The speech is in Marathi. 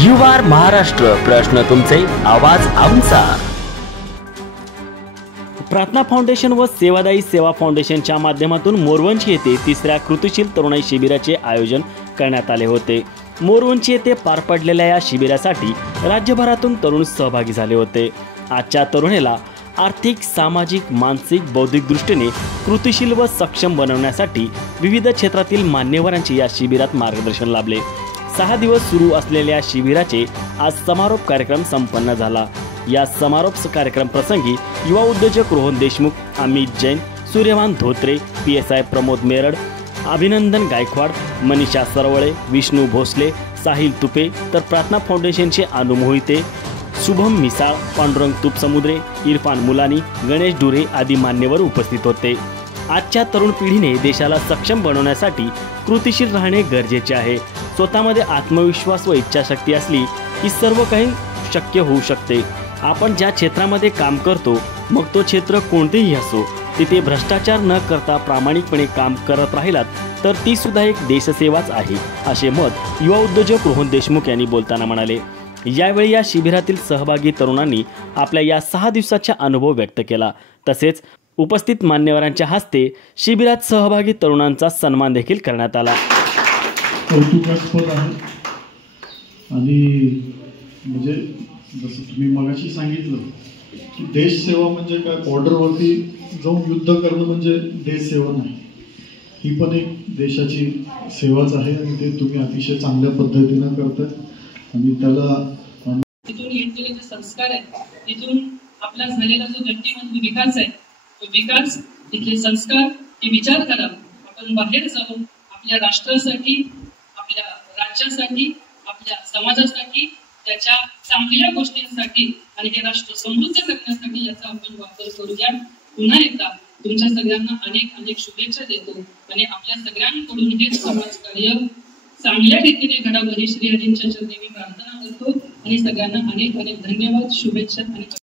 युवार महाराष्ट्र, प्रश्न तुमचे, आवाज आमचा। प्रार्थना फाउंडेशन व सेवादायी सेवा फाउंडेशनच्या माध्यमातून मोरवंची येथे तिसऱ्या कृतीशील तरुणाई शिबिराचे आयोजन करण्यात आले होते। मोरवंची येथे पार पडलेल्या या शिबिरासाठी राज्यभरातून तरुण सहभागी झाले होते। आजच्या तरुणाईला आर्थिक, सामाजिक, मानसिक, बौद्धिक दृष्टीने कृतीशील व सक्षम बनवण्यासाठी विविध क्षेत्रातील मान्यवरांचे या शिबिरात मार्गदर्शन लाभले। 6 दिवस सुरू असलेल्या शिबिराचे आज समारोप कार्यक्रम संपन्न झाला। या समारोप कार्यक्रम प्रसंगी युवा उद्योजक रोहन देशमुख, अमित जैन, सूर्यमान धोत्रे, PSI प्रमोद मेरड, अभिनंदन गायकवाड, मनीषा सरवळे, विष्णू भोसले, साहिल तुपे तर प्रार्थना फाउंडेशनचे अनु मोहिते, शुभम मिसाळ, पांडुरंग तुपसमुद्रे, इरफान मुलानी, गणेश डुरे आदी मान्यवर उपस्थित होते। आजच्या तरुण पिढीने देशाला सक्षम बनवण्यासाठी कृतीशील राहणे गरजेचे आहे। स्वतःमध्ये आत्मविश्वास व इच्छाशक्ती असली की सर्व काही शक्य होऊ शकते। आपण ज्या क्षेत्रामध्ये काम करतो, मग तो क्षेत्र कोणतेही असो, तिथे भ्रष्टाचार न करता प्रामाणिकपणे काम करत राहिलात तर ती सुद्धा एक देशसेवाच आहे, असे मत युवा उद्योजक रोहन देशमुख यांनी बोलताना म्हणाले। यावेळी या शिबिरातील सहभागी तरुणांनी आपल्या या 6 दिवसाचा अनुभव व्यक्त केला। तसेच उपस्थित मान्यवरांच्या हस्ते शिबिरात सहभागी तरुणांचा सन्मान देखील करण्यात आला। कौतुकास्पद आहे आणि म्हणजे जसं तुम्ही मगाशी सांगितलं की देशसेवा म्हणजे काय, बॉर्डरवरती जाऊन युद्ध करणं म्हणजे देशसेवा नाही, ही पण एक देशाची सेवाच आहे आणि ते तुम्ही अतिशय चांगल्या पद्धतीनं करताय। आणि त्याला तिथून घेतलेले जे संस्कार आहेत, तिथून आपला झालेला जो गतिमंद विकास आहे, तो विकास, तिथले संस्कार, हे विचार करा। आपण बाहेर जाऊन आपल्या राष्ट्रासाठी, आपल्या राज्यासाठी, आपल्या समाजासाठी, त्याच्या चांगल्या गोष्टींसाठी आणि हे राष्ट्र समृद्ध करण्यासाठी याचा आपण वापर करूया। पुन्हा एकदा तुमच्या सगळ्यांना अनेक अनेक शुभेच्छा देतो आणि आपल्या सगळ्यांकडून हेच समाजकार्य चांगल्या रीतीने घडावं ही श्री हरींच्या चरणी मी प्रार्थना करतो आणि सगळ्यांना अनेक अनेक धन्यवाद, शुभेच्छा आणि